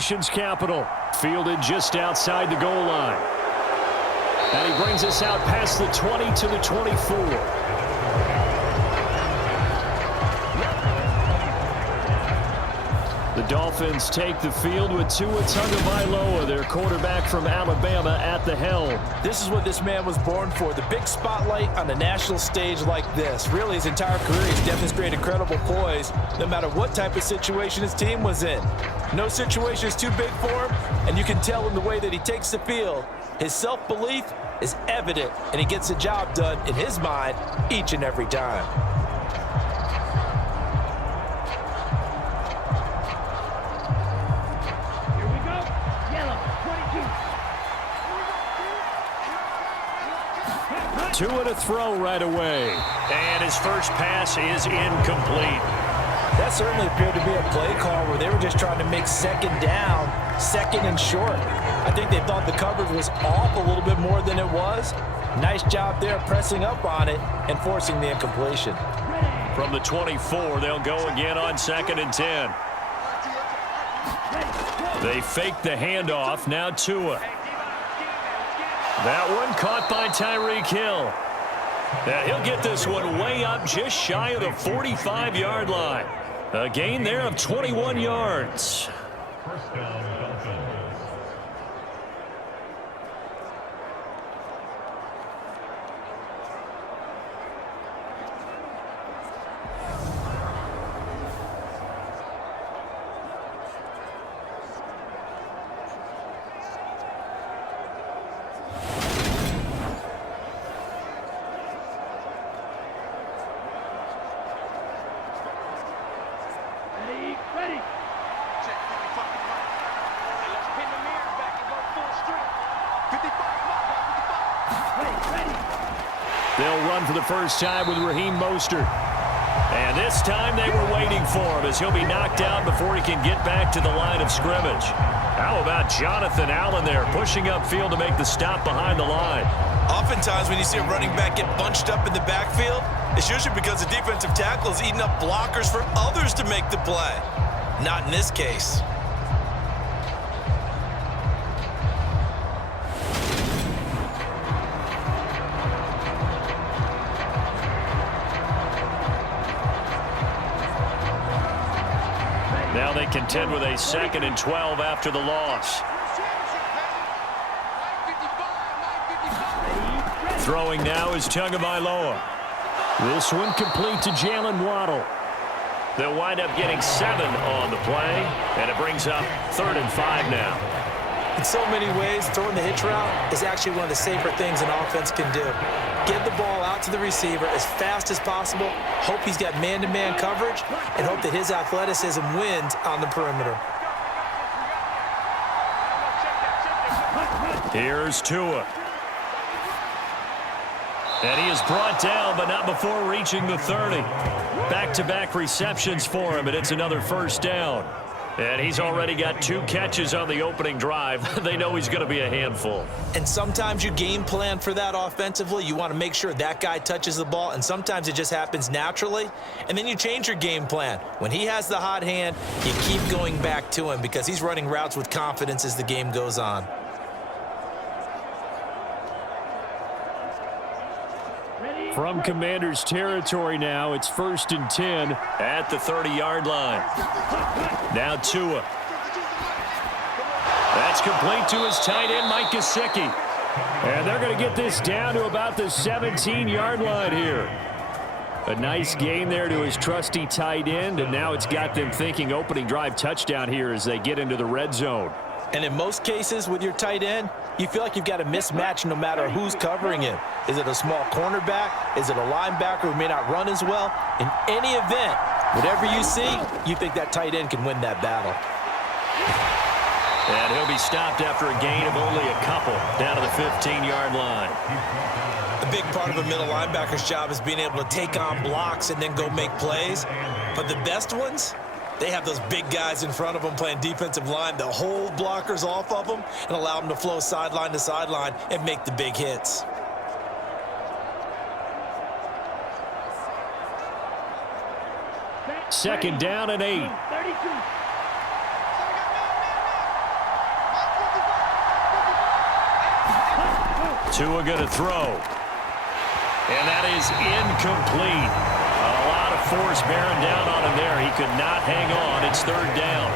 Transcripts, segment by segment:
nation's capital, fielded just outside the goal line. And he brings us out past the 20 to the 24. The Dolphins take the field with Tua Tagovailoa, their quarterback from Alabama, at the helm. This is what this man was born for, the big spotlight on the national stage like this. Really, his entire career, he's demonstrated incredible poise, no matter what type of situation his team was in. No situation is too big for him, and you can tell in the way that he takes the field. His self-belief is evident, and he gets the job done in his mind each and every time. Tua to throw right away. And his first pass is incomplete. That certainly appeared to be a play call where they were just trying to make second down, second and short. I think they thought the coverage was off a little bit more than it was. Nice job there pressing up on it and forcing the incompletion. From the 24, they'll go again on 2nd and 10. They fake the handoff. Now Tua. That one caught by Tyreek Hill. And he'll get this one way up just shy of the 45-yard line. A gain there of 21 yards. First down, Dolphins. They'll run for the first time with Raheem Mostert. And this time they were waiting for him as he'll be knocked out before he can get back to the line of scrimmage. How about Jonathan Allen there pushing upfield to make the stop behind the line? Oftentimes when you see a running back get bunched up in the backfield, it's usually because the defensive tackle is eating up blockers for others to make the play. Not in this case. Now they contend with a 2nd and 12 after the loss. Throwing now is Tagovailoa. This one complete to Jalen Waddle. They'll wind up getting 7 on the play, and it brings up 3rd and 5 now. In so many ways, throwing the hitch route is actually one of the safer things an offense can do. Get the ball out to the receiver as fast as possible, hope he's got man-to-man coverage, and hope that his athleticism wins on the perimeter. Here's Tua. And he is brought down, but not before reaching the 30. Back-to-back receptions for him, and it's another first down. And he's already got 2 catches on the opening drive. They know he's going to be a handful. And sometimes you game plan for that offensively. You want to make sure that guy touches the ball, and sometimes it just happens naturally. And then you change your game plan. When he has the hot hand, you keep going back to him because he's running routes with confidence as the game goes on. From Commander's territory now, it's 1st and 10 at the 30-yard line. Now Tua. That's complete to his tight end, Mike Gesicki. And they're going to get this down to about the 17-yard line here. A nice gain there to his trusty tight end, and now it's got them thinking opening drive touchdown here as they get into the red zone. And in most cases with your tight end, you feel like you've got a mismatch no matter who's covering him. Is it a small cornerback? Is it a linebacker who may not run as well? In any event, whatever you see, you think that tight end can win that battle. And he'll be stopped after a gain of only a couple down to the 15-yard line. A big part of a middle linebacker's job is being able to take on blocks and then go make plays. But the best ones, they have those big guys in front of them playing defensive line that hold blockers off of them and allow them to flow sideline to sideline and make the big hits. Second down and 8. Tua going to throw. And that is incomplete. A lot of force bearing down on him there. He could not hang on. It's third down.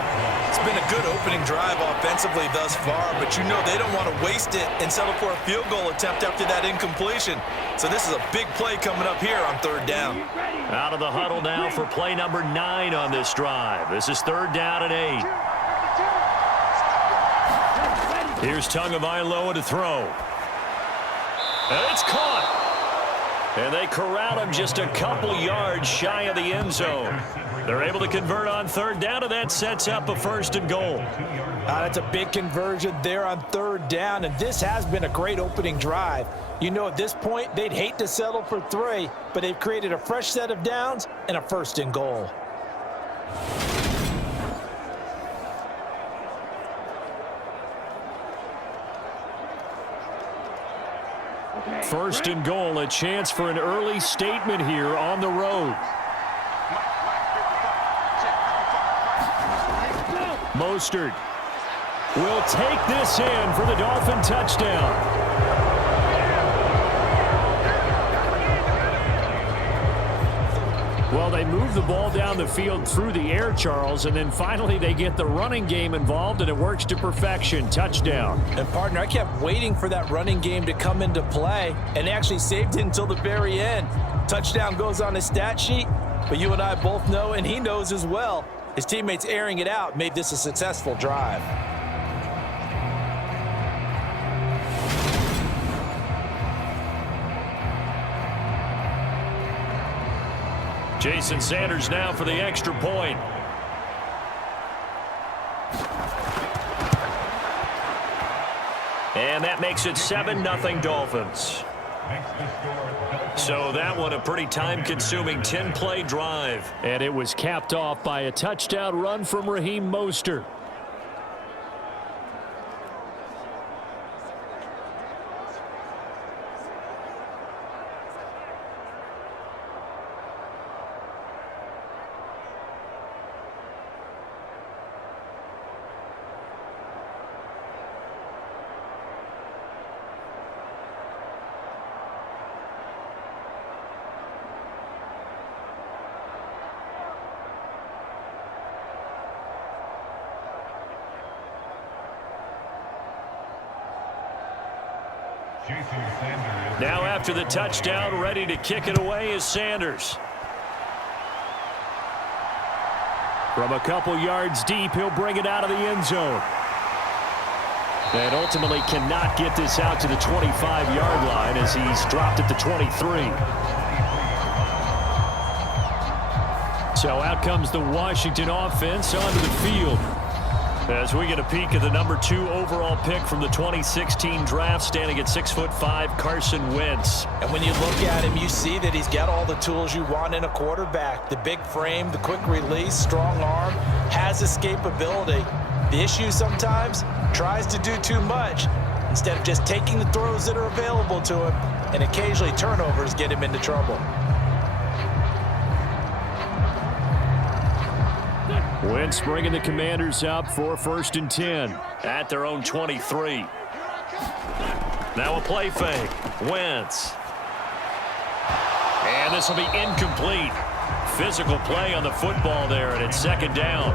It's been a good opening drive offensively thus far, but you know they don't want to waste it and settle for a field goal attempt after that incompletion. So this is a big play coming up here on third down. Out of the huddle now for play number 9 on this drive. This is third down and 8. Here's Tagovailoa to throw. And it's caught. And they corral him just a couple yards shy of the end zone. They're able to convert on third down, and that sets up a first and goal. That's a big conversion there on third down, and this has been a great opening drive. You know, at this point, they'd hate to settle for 3, but they've created a fresh set of downs and a first and goal. First and goal, a chance for an early statement here on the road. Mostert will take this in for the Dolphin touchdown. Well, they move the ball down the field through the air, Charles, and then finally they get the running game involved, and it works to perfection. Touchdown. And, partner, I kept waiting for that running game to come into play, and actually saved it until the very end. Touchdown goes on his stat sheet, but you and I both know, and he knows as well, his teammates airing it out made this a successful drive. Jason Sanders now for the extra point. And that makes it 7-0 Dolphins. So that one a pretty time-consuming 10-play drive. And it was capped off by a touchdown run from Raheem Mostert. Now after the touchdown, ready to kick it away is Sanders. From a couple yards deep, he'll bring it out of the end zone. And ultimately cannot get this out to the 25-yard line as he's dropped at the 23. So out comes the Washington offense onto the field. As we get a peek at the number 2 overall pick from the 2016 draft, standing at 6'5", Carson Wentz. And when you look at him, you see that he's got all the tools you want in a quarterback. The big frame, the quick release, strong arm, has escapability. The issue sometimes, tries to do too much instead of just taking the throws that are available to him, and occasionally turnovers get him into trouble. Wentz bringing the Commanders up for 1st and 10 at their own 23. Now a play fake. Wentz. And this will be incomplete. Physical play on the football there, and it's 2nd down.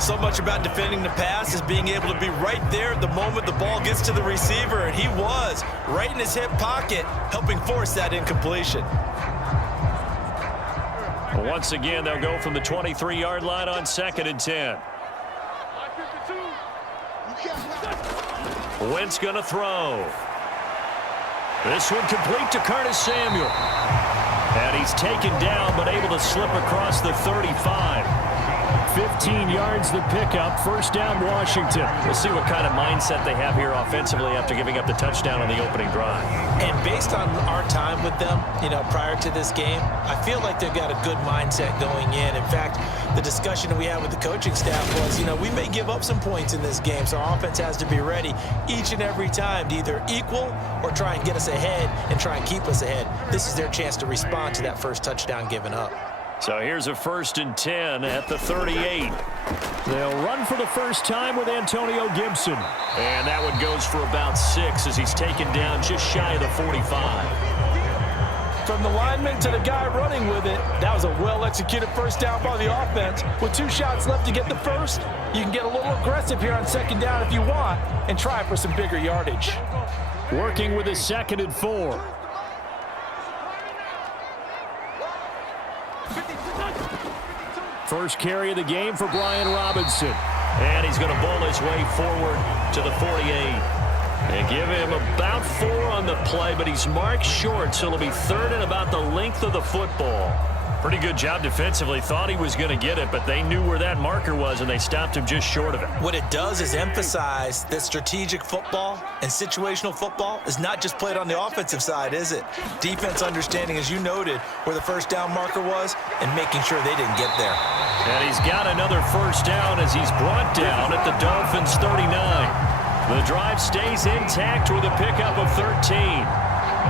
So much about defending the pass is being able to be right there at the moment the ball gets to the receiver, and he was right in his hip pocket, helping force that incompletion. Once again, they'll go from the 23-yard line on 2nd and 10. Wentz going to throw. This one complete to Curtis Samuel. And he's taken down, but able to slip across the 35. 15 yards the pickup. 1st down, Washington. We'll see what kind of mindset they have here offensively after giving up the touchdown on the opening drive. And based on our time with them, prior to this game, I feel like they've got a good mindset going in. In fact, the discussion that we had with the coaching staff was, we may give up some points in this game, so our offense has to be ready each and every time to either equal or try and get us ahead and try and keep us ahead. This is their chance to respond to that first touchdown given up. So here's a 1st and 10 at the 38. They'll run for the first time with Antonio Gibson. And that one goes for about 6 as he's taken down just shy of the 45. From the lineman to the guy running with it, that was a well-executed first down by the offense. With 2 shots left to get the first, you can get a little aggressive here on 2nd down if you want and try for some bigger yardage. Working with a 2nd and 4. First carry of the game for Brian Robinson. And he's going to bowl his way forward to the 48. They give him about 4 on the play, but he's marked short, so it'll be 3rd and about the length of the football. Pretty good job defensively. Thought he was going to get it, but they knew where that marker was, and they stopped him just short of it. What it does is emphasize that strategic football and situational football is not just played on the offensive side, is it? Defense understanding, as you noted, where the first down marker was and making sure they didn't get there. And he's got another first down as he's brought down at the Dolphins' 39. The drive stays intact with a pickup of 13.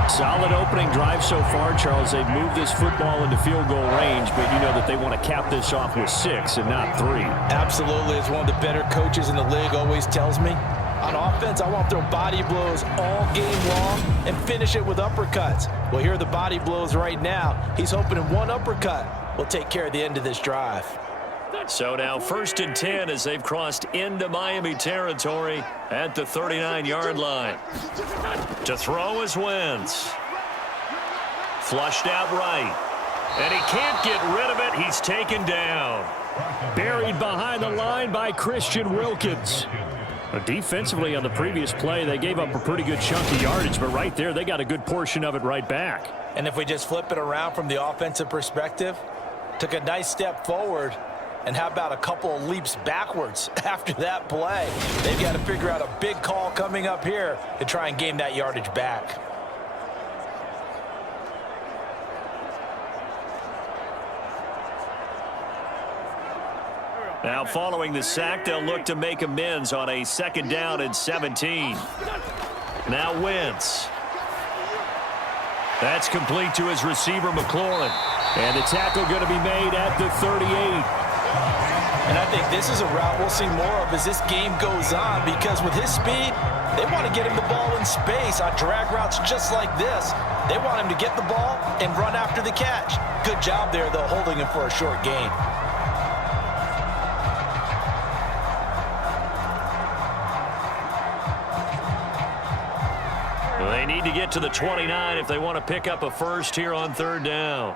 Solid opening drive so far, Charles. They've moved this football into field goal range, but you know that they want to cap this off with 6 and not 3. Absolutely. As one of the better coaches in the league always tells me, on offense, I want to throw body blows all game long and finish it with uppercuts. Well, here are the body blows right now. He's hoping in one uppercut will take care of the end of this drive. So now 1st and 10 as they've crossed into Miami territory at the 39-yard line. To throw is Wentz. Flushed out right. And he can't get rid of it. He's taken down. Buried behind the line by Christian Wilkins. Defensively on the previous play, they gave up a pretty good chunk of yardage, but right there, they got a good portion of it right back. And if we just flip it around from the offensive perspective, took a nice step forward, and how about a couple of leaps backwards after that play? They've got to figure out a big call coming up here to try and gain that yardage back. Now following the sack, they'll look to make amends on a 2nd down and 17. Now Wentz. That's complete to his receiver, McLaurin. And the tackle going to be made at the 38. And I think this is a route we'll see more of as this game goes on, because with his speed, they want to get him the ball in space on drag routes just like this. They want him to get the ball and run after the catch. Good job there, though, holding him for a short gain. They need to get to the 29 if they want to pick up a first here on 3rd down.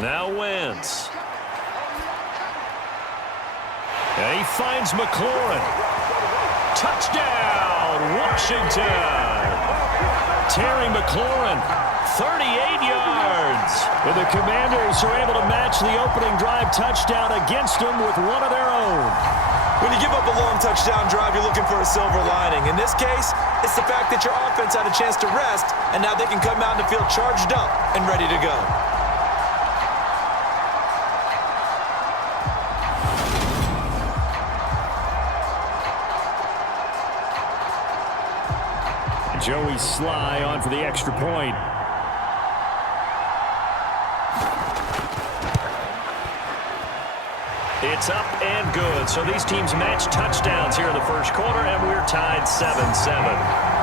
Now Wentz. And he finds McLaurin. Touchdown, Washington. Terry McLaurin, 38 yards. And the Commanders are able to match the opening drive touchdown against them with one of their own. When you give up a long touchdown drive, you're looking for a silver lining. In this case, it's the fact that your offense had a chance to rest, and now they can come out and feel charged up and ready to go. Joey Sly on for the extra point. It's up and good. So these teams match touchdowns here in the first quarter, and we're tied 7-7.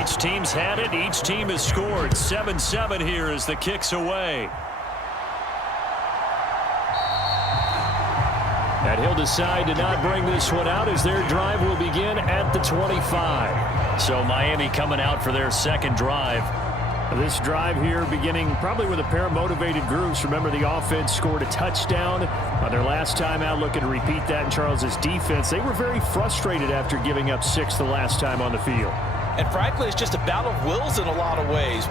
Each team's had it. Each team has scored. 7-7 here as the kick's away. And he'll decide to not bring this one out as their drive will begin at the 25. So Miami coming out for their 2nd drive. This drive here beginning probably with a pair of motivated groups. Remember, the offense scored a touchdown on their last time out. Looking to repeat that in Charles's defense. They were very frustrated after giving up 6 the last time on the field. And frankly, it's just a battle of wills in a lot of ways.